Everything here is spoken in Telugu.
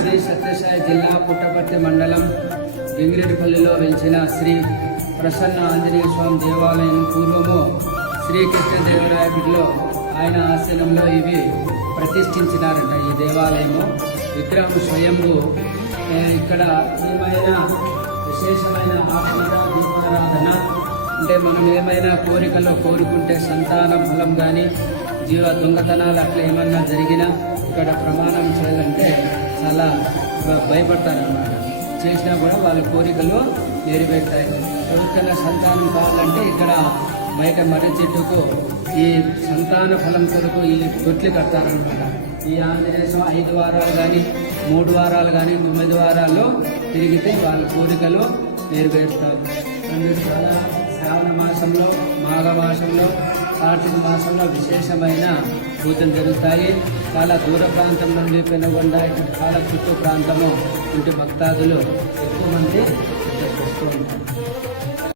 శ్రీ సత్యసాయి జిల్లా పుట్టపర్తి మండలం గంగిరెడ్డిపల్లిలో వెలిసిన శ్రీ ప్రసన్న ఆంజనేయ స్వామి దేవాలయం పూర్వము శ్రీకృష్ణదేవరాయపుడిలో ఆయన ఆశ్రమంలో ఇవి ప్రతిష్ఠించినారంట. ఈ దేవాలయము విగ్రహం స్వయంభూ. ఇక్కడ ఏమైనా విశేషమైన ఆత్మత దీపారాధన అంటే మనం ఏమైనా కోరికలో కోరుకుంటే సంతాన ఫలం కానీ జీవ దొంగతనాలు అట్లా ఏమన్నా జరిగినా ఇక్కడ ప్రమాణం చేయాలంటే చాలా భయపడతారన్నమాట. చేసినా కూడా వాళ్ళ కోరికలు నెరవేరుతాయి. ఎవరికైనా సంతానం కావాలంటే ఇక్కడ బయట మర్రి చెట్టుకు ఈ సంతాన ఫలం కొరకు ఈ తొట్లు కడతారనమాట. ఈ ఆంజనేయ స్వామి 5 వారాలు కానీ 3 వారాలు కానీ 9 వారాల్లో తిరిగితే వాళ్ళ కోరికలు నెరవేరుతారు. అందువల్ల శ్రావణ మాసంలో, మాఘ మాసంలో, కార్తీక మాసంలో విశేషమైన పూజలు జరుగుతాయి. చాలా దూర ప్రాంతం నుండి పెనుగొండ, చాలా చుట్టూ ప్రాంతము ఇంటి భక్తాదులు ఎక్కువ మంది